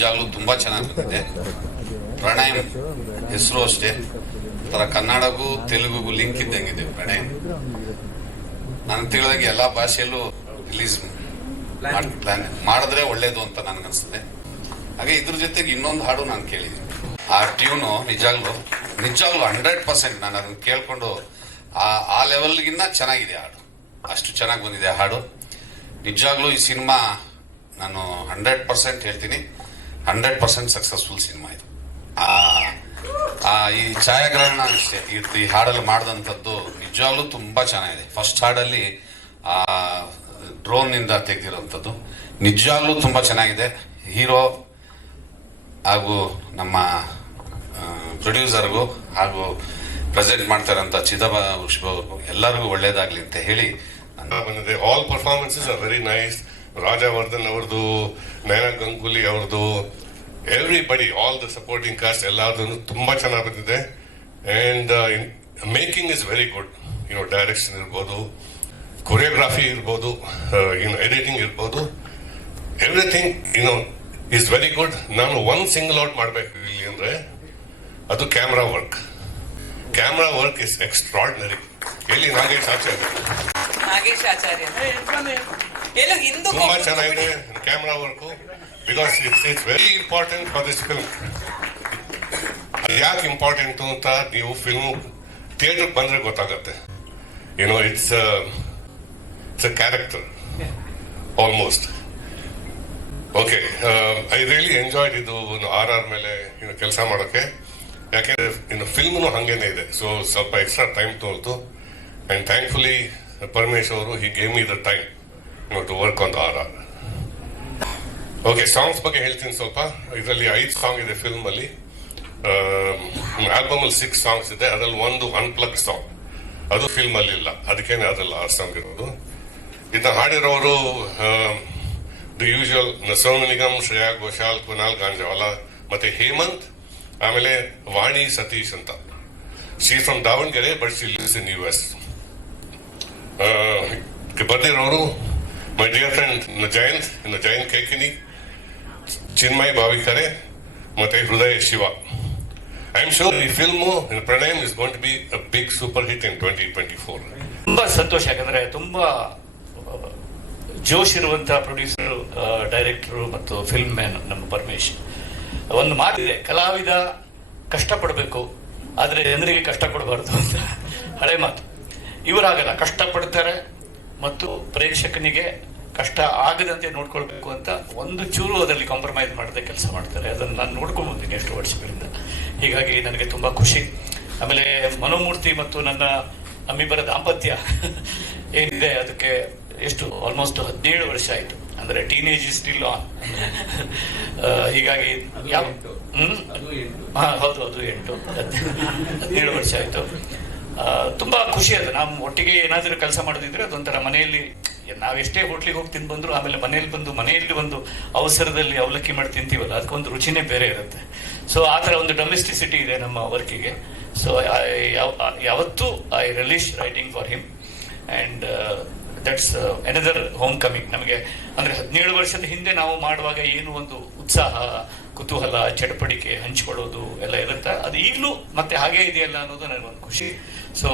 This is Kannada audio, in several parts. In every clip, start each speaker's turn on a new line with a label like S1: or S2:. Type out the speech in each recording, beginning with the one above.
S1: ನಿಜವಾಗ್ಲೂ ತುಂಬಾ ಚೆನ್ನಾಗಿ ಬಂದಿದೆ ಪ್ರಣಯ್ ಹೆಸರು ಅಷ್ಟೇ. ಒಂಥರ ಕನ್ನಡಗೂ ತೆಲುಗುಗೂ ಲಿಂಕ್ ಇದ್ದಂಗಿದೆ ಪ್ರಣಯಂ. ನನಗೆ ತಿಳಿದಂಗೆ ಎಲ್ಲಾ ಭಾಷೆಯಲ್ಲೂ ರಿಲೀಸ್ ಪ್ಲಾನ್ ಮಾಡಿದ್ರೆ ಒಳ್ಳೇದು ಅಂತ ನನಗನ್ಸುತ್ತೆ ಹಾಗೆ ಇದ್ರ ಜೊತೆಗೆ ಇನ್ನೊಂದು ಹಾಡು ನಾನು ಕೇಳಿದ್ದೀನಿ. ಆ ಟ್ಯೂನು ನಿಜಾಗ್ಲು ನಿಜಾಗ್ಲು ಹಂಡ್ರೆಡ್ ಪರ್ಸೆಂಟ್ ನಾನು ಅದನ್ನ ಕೇಳ್ಕೊಂಡು ಆ ಆ ಲೆವೆಲ್ಗಿನ್ನ ಚೆನ್ನಾಗಿದೆ ಹಾಡು. ಅಷ್ಟು ಚೆನ್ನಾಗಿ ಬಂದಿದೆ ಹಾಡು. ನಿಜಾಗ್ಲೂ ಈ ಸಿನಿಮಾ ನಾನು ಹಂಡ್ರೆಡ್ ಪರ್ಸೆಂಟ್ ಹೇಳ್ತೀನಿ. ಹಂಡ್ರೆಡ್ ಪರ್ಸೆಂಟ್ ಸಕ್ಸಸ್ಫುಲ್ ಸಿನಿಮಾ ಇದು. ಆ ಈ ಛಾಯಾಗ್ರಹಣ ಅಷ್ಟೇ. ಈ- ಹಾಡಲ್ಲಿ ಮಾಡಿದಂಥದ್ದು ನಿಜವಾಗ್ಲೂ ತುಂಬಾ ಚೆನ್ನಾಗಿದೆ. ಫಸ್ಟ್ ಹಾಡಲ್ಲಿ, ಆ ಡ್ರೋನ್ನಿಂದ ತೆಗೆದಿರೋಂಥದ್ದು ನಿಜವಾಗ್ಲೂ ತುಂಬಾ ಚೆನ್ನಾಗಿದೆ. ಹೀರೋ ಹಾಗೂ ನಮ್ಮ ಪ್ರೊಡ್ಯೂಸರ್ಗೂ ಹಾಗೂ ಪ್ರೆಸೆಂಟ್ ಮಾಡ್ತಾರಂತ ಚಿದಬ ಅವ್ರಿಗೂ ಎಲ್ಲರಿಗೂ ಒಳ್ಳೇದಾಗ್ಲಿ ಅಂತ ಹೇಳಿ
S2: all performances are very nice Rajavardhan ಅವ್ರದ್ದು ನಯನ ಗಂಗೂಲಿ ಅವ್ರದ್ದು everybody all the supporting cast ಎಲ್ಲಾರ್ದು ತುಂಬಾ ಚೆನ್ನಾಗಿ ಬಂದಿದೆ and making is very good you know direction ಇರ್ಬೋದು ಕೊರಿಯೋಗ್ರಾಫಿ ಇರ್ಬೋದು ಯುನೋ ಎಡಿಟಿಂಗ್ ಇರ್ಬೋದು. Everything you know is very good ನಾನು ಒನ್ ಸಿಂಗಲ್ ಔಟ್ ಮಾಡಬೇಕು ಇಲ್ಲಿ ಅಂದ್ರೆ, ಅದು camera work camera work is extraordinary ಎಲ್ಲಿ ನಾಗೇಶ್ ಆಚಾರ್ಯ?
S3: ನಾಗೇಶ್ ಆಚಾರ್ಯ ಎಲ್ಲ ಹಿಂದೂ
S2: ತುಂಬಾ ಚೆನ್ನಾಗಿದೆ. Camera work because it's it's very important for this film ಯಾಕೆ ಇಂಪಾರ್ಟೆಂಟ್ ಅಂತ ನೀವು ಫಿಲ್ಮ್ ಥಿಯೇಟರ್ ಬಂದ್ರೆ ಗೊತ್ತಾಗತ್ತೆ. ಏನೋ it's it's a character almost okay I really enjoyed ಇದು ಒಂದು ಆರ್ ಆರ್ ಮೇಲೆ ಕೆಲಸ ಮಾಡೋಕ್ಕೆ. ಯಾಕೆಂದ್ರೆ ಇನ್ನು ಫಿಲ್ಮ್ನು ಹಂಗೇನೆ ಇದೆ. ಸೊ ಸ್ವಲ್ಪ ಎಕ್ಸ್ಟ್ರಾ ಟೈಮ್ ತೋರ್ತು. ಅಂಡ್ ಥ್ಯಾಂಕ್ಫುಲಿ ಪರಮೇಶ್ ಅವರು he gave me the time to work ಒಂದು ಆರ್ ಆರ್ ಓಕೆ ಸಾಂಗ್ಸ್ ಬಗ್ಗೆ ಹೇಳ್ತೀನಿ ಸ್ವಲ್ಪ. ಇದರಲ್ಲಿ ಐದು ಸಾಂಗ್ ಇದೆ ಫಿಲ್ಮ್ ಅಲ್ಲಿ. ಆಲ್ಬಮ್ ಅಲ್ಲಿ ಸಿಕ್ಸ್ ಸಾಂಗ್ಸ್ ಇದೆ. ಅದರಲ್ಲಿ ಒಂದು ಅನ್ಪ್ಲಗ್ ಸಾಂಗ್ ಅದು ಫಿಲ್ಮ್ ಅಲ್ಲಿ ಇಲ್ಲ. ಅದಕ್ಕೇನೆ ಅದ್ರಲ್ಲಿ ಆ ಸಾಂಗ್ ಇರೋದು. ಇದನ್ನ ಹಾಡಿರೋರು ದಿ ಯೂಶುವಲ್ ಸೋನು ನಿಗಮ್, ಶ್ರೇಯಾ ಘೋಷಾಲ್, ಕುನಾಲ್ ಗಾಂಜಾವಾಲ, ಮತ್ತೆ ಹೇಮಂತ್, ಆಮೇಲೆ ವಾಣಿ ಸತೀಶ್ ಅಂತ. She from Davanagere but she lives in U S ಬರ್ದಿರೋರು my dear friend Jayant Jayant Kaikini Chinmay Bhavikere ಮತ್ತೆ Hridaya Shiva I am sure ಈ film Pranayam is going to be big super hit in twenty twenty four
S4: ತುಂಬಾ ಸಂತೋಷ ಯಾಕಂದ್ರೆ ತುಂಬಾ ಜೋಶ್ ಇರುವಂತಹ ಪ್ರೊಡ್ಯೂಸರ್ ಡೈರೆಕ್ಟರ್ ಮತ್ತು ಫಿಲ್ಮ್ ಮ್ಯಾನ್ ನಮ್ಮ ಪರಮೇಶ್. ಒಂದು ಮಾತಿದೆ, ಕಲಾವಿದ ಕಷ್ಟಪಡಬೇಕು, ಆದರೆ ಜನರಿಗೆ ಕಷ್ಟ ಕೊಡಬಾರದು ಅಂತ. ಹಳೆ ಮಾತು. ಇವರಾಗಲ್ಲ, ಕಷ್ಟಪಡ್ತಾರೆ ಮತ್ತು ಪ್ರೇಕ್ಷಕನಿಗೆ ಕಷ್ಟ ಆಗದಂತೆ ನೋಡ್ಕೊಳ್ಬೇಕು ಅಂತ ಒಂದು ಚೂರು ಅದರಲ್ಲಿ ಕಾಂಪ್ರಮೈಸ್ ಮಾಡದೆ ಕೆಲಸ ಮಾಡ್ತಾರೆ. ಅದನ್ನು ನಾನು ನೋಡ್ಕೊಂಡು ಬಂದಿನಿ ಎಷ್ಟು ವರ್ಷಗಳಿಂದ. ಹೀಗಾಗಿ ನನಗೆ ತುಂಬ ಖುಷಿ. ಆಮೇಲೆ ಮನೋಮೂರ್ತಿ ಮತ್ತು ನನ್ನ ನಮ್ಮಿಬ್ಬರ ದಾಂಪತ್ಯ ಏನಿದೆ ಅದಕ್ಕೆ ಎಷ್ಟು ಆಲ್ಮೋಸ್ಟ್ ಹದಿನೇಳು ವರ್ಷ ಆಯಿತು. ಅಂದ್ರೆ ಟೀನೇಜ್ ಸ್ಟಿಲ್ ಆನ್ ಹೀಗಾಗಿ ಯಾವ? ಹಾ ಹೌದು ಅದು ಎಂಟು. ಹದಿನೇಳು ವರ್ಷ ಆಯಿತು. ತುಂಬ ತುಂಬಾ ಖುಷಿ ಅದು. ನಾವು ಒಟ್ಟಿಗೆ ಏನಾದರೂ ಕೆಲಸ ಮಾಡೋದಿದ್ರೆ ಅದೊಂಥರ ಮನೆಯಲ್ಲಿ ನಾವೆಷ್ಟೇ ಹೋಟ್ಲಿಗೆ ಹೋಗಿ ತಿಂದು ಬಂದ್ರು, ಆಮೇಲೆ ಮನೆಯಲ್ಲಿ ಬಂದು, ಮನೆಯಲ್ಲಿ ಒಂದು ಅವಸರದಲ್ಲಿ ಅವಲಕ್ಕಿ ಮಾಡಿ ತಿಂತೀವಲ್ಲ ಅದಕ್ಕೊಂದು ರುಚಿನೇ ಬೇರೆ ಇರುತ್ತೆ. ಸೊ ಆ ಥರ ಒಂದು ಡೊಮೆಸ್ಟಿಸಿಟಿ ಇದೆ ನಮ್ಮ ವರ್ಕಿಗೆ. ಸೊ ಯಾವತ್ತೂ I release writing for him and that's another homecoming ನಮಗೆ ಅಂದ್ರೆ ಹದಿನೇಳು ವರ್ಷದ ಹಿಂದೆ ನಾವು ಮಾಡುವಾಗ ಏನು ಒಂದು ಉತ್ಸಾಹ, ಕುತೂಹಲ ಚಟಪಟಿಕೆ ಹಂಚಿಕೊಳ್ಳೋದು ಎಲ್ಲ ಇರುತ್ತೆ? ಅದು ಈಗಲೂ ಮತ್ತೆ ಹಾಗೆ ಇದೆಯಲ್ಲ ಅನ್ನೋದು ನನಗೊಂದು ಖುಷಿ. ಸೊ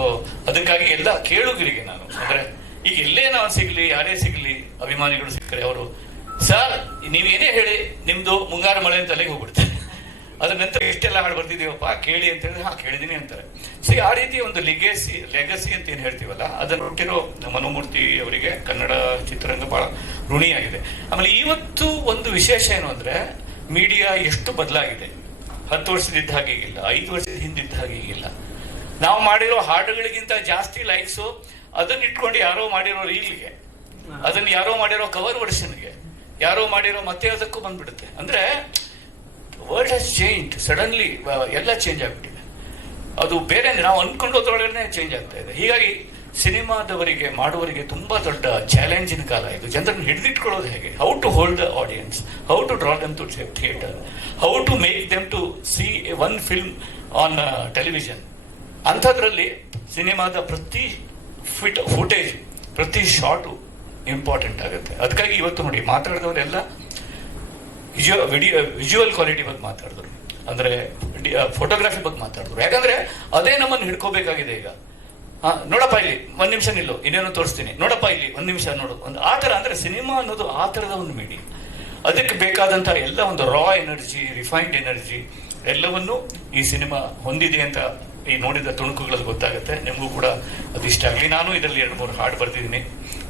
S4: ಅದಕ್ಕಾಗಿ ಎಲ್ಲ ಕೇಳುಗರಿಗೆ ನಾನು. ಅಂದ್ರೆ ಈಗ ಎಲ್ಲೇ ನಾವು ಸಿಗ್ಲಿ, ಯಾರೇ ಸಿಗ್ಲಿ, ಅಭಿಮಾನಿಗಳು ಸಿಕ್ಕರೆ ಅವರು, ಸರ್ ನೀವೇನೇ ಹೇಳಿ, ನಿಮ್ದು ಮುಂಗಾರು ಮಳೆ ಅಂತ ಅಲ್ಲಿಗೆ ಹೋಗ್ಬಿಡ್ತಾರೆ ಅದ್ರ ನಂತರ ಇಷ್ಟೆಲ್ಲ ಹಾಡು ಬರ್ತಿದೀವಪ್ಪ ಕೇಳಿ ಅಂತ ಹೇಳಿದ್ರೆ, ಹಾ ಕೇಳಿದೀನಿ ಅಂತಾರೆ. ಸೊ ಆ ರೀತಿ ಒಂದು ಲಿಗೇಸಿ ಲೆಗಸಿ ಅಂತ ಏನ್ ಹೇಳ್ತೀವಲ್ಲ, ಅದನ್ನು ಹುಟ್ಟಿರೋ ಮನೋಮೂರ್ತಿ ಅವರಿಗೆ ಕನ್ನಡ ಚಿತ್ರರಂಗ ಬಹಳ ಋಣಿಯಾಗಿದೆ. ಆಮೇಲೆ ಇವತ್ತು ಒಂದು ವಿಶೇಷ ಏನು ಅಂದ್ರೆ ಮೀಡಿಯಾ ಎಷ್ಟು ಬದಲಾಗಿದೆ. ಹತ್ತು ವರ್ಷದಿದ್ದ ಹಾಗೆ ಈಗಿಲ್ಲ, ಐದು ವರ್ಷದ ಹಿಂದಿದ್ದ ಹಾಗೆ ಈಗಿಲ್ಲ. ನಾವು ಮಾಡಿರೋ ಹಾಡುಗಳಿಗಿಂತ ಜಾಸ್ತಿ ಲೈಕ್ಸು ಅದನ್ನ ಇಟ್ಕೊಂಡು ಯಾರೋ ಮಾಡಿರೋ ರೀಲ್ಗೆ, ಅದನ್ನ ಯಾರೋ ಮಾಡಿರೋ ಕವರ್ ವರ್ಷನ್ಗೆ ಯಾರೋ ಮಾಡಿರೋ ಮತ್ತೆ ಅದಕ್ಕೂ ಬಂದ್ಬಿಡುತ್ತೆ. ಅಂದ್ರೆ ವರ್ಲ್ಡ್ ಹಸ್ ಚೇಂಜ್ ಸಡನ್ಲಿ ಎಲ್ಲ ಚೇಂಜ್ ಆಗ್ಬಿಟ್ಟಿದೆ. ಅದು ಬೇರೆ ನಾವು ಅನ್ಕೊಂಡೋದ್ರೊಳಗಡೆ ಚೇಂಜ್ ಆಗ್ತಾ ಇದೆ. ಹೀಗಾಗಿ, ಸಿನಿಮಾದವರಿಗೆ, ಮಾಡುವವರಿಗೆ ತುಂಬಾ ದೊಡ್ಡ ಚಾಲೆಂಜಿನ ಕಾಲ ಇದು. ಜನರನ್ನು ಹಿಡಿದಿಟ್ಕೊಳ್ಳೋದು ಹೇಗೆ? How to hold the audience how to draw them to theatre how to make them to see one film on television ಅಂಥದ್ರಲ್ಲಿ, ಸಿನಿಮಾದ ಪ್ರತಿ ಫಿಟ್, ಫುಟೇಜ್, ಪ್ರತಿ ಶಾಟು ಇಂಪಾರ್ಟೆಂಟ್ ಆಗುತ್ತೆ. ಅದಕ್ಕಾಗಿ ಇವತ್ತು ನೋಡಿ, ಮಾತಾಡಿದವರೆಲ್ಲ ವಿಡಿಯೋ, ವಿಜುವಲ್ ಕ್ವಾಲಿಟಿ ಬಗ್ಗೆ ಮಾತಾಡಿದ್ರು. ಅಂದ್ರೆ ಫೋಟೋಗ್ರಾಫಿ ಬಗ್ಗೆ ಮಾತಾಡಿದ್ರು. ಯಾಕಂದ್ರೆ, ಅದೇ ನಮ್ಮನ್ನು ಹಿಡ್ಕೋಬೇಕಾಗಿದೆ ಈಗ. ಹಾ ನೋಡಪ್ಪ ಇಲ್ಲಿ, ಒಂದ್ ನಿಮಿಷ ನಿಲ್ಲು, ಇನ್ನೇನು ತೋರಿಸ್ತೀನಿ. ನೋಡಪ್ಪ ಇಲ್ಲಿ, ಒಂದ್ ನಿಮಿಷ ನೋಡು. ಒಂದು ಆ ಥರ ಅಂದ್ರೆ ಸಿನಿಮಾ ಅನ್ನೋದು ಆ ಥರದ ಒಂದು ಮೀಡಿಯಾ ಅದಕ್ಕೆ ಬೇಕಾದಂತ ಎಲ್ಲ ಒಂದು ರಾ ಎನರ್ಜಿ ರಿಫೈನ್ಡ್ ಎನರ್ಜಿ ಎಲ್ಲವನ್ನು ಈ ಸಿನಿಮಾ ಹೊಂದಿದೆ ಅಂತ ಈ ನೋಡಿದ ತುಣುಕುಗಳಲ್ಲಿ ಗೊತ್ತಾಗುತ್ತೆ. ನಿಮಗೂ ಕೂಡ ಅದು ಇಷ್ಟ ಆಗಲಿ. ನಾನು ಇದರಲ್ಲಿ ಎರಡು ಮೂರು ಹಾಡು ಬರ್ತಿದ್ದೀನಿ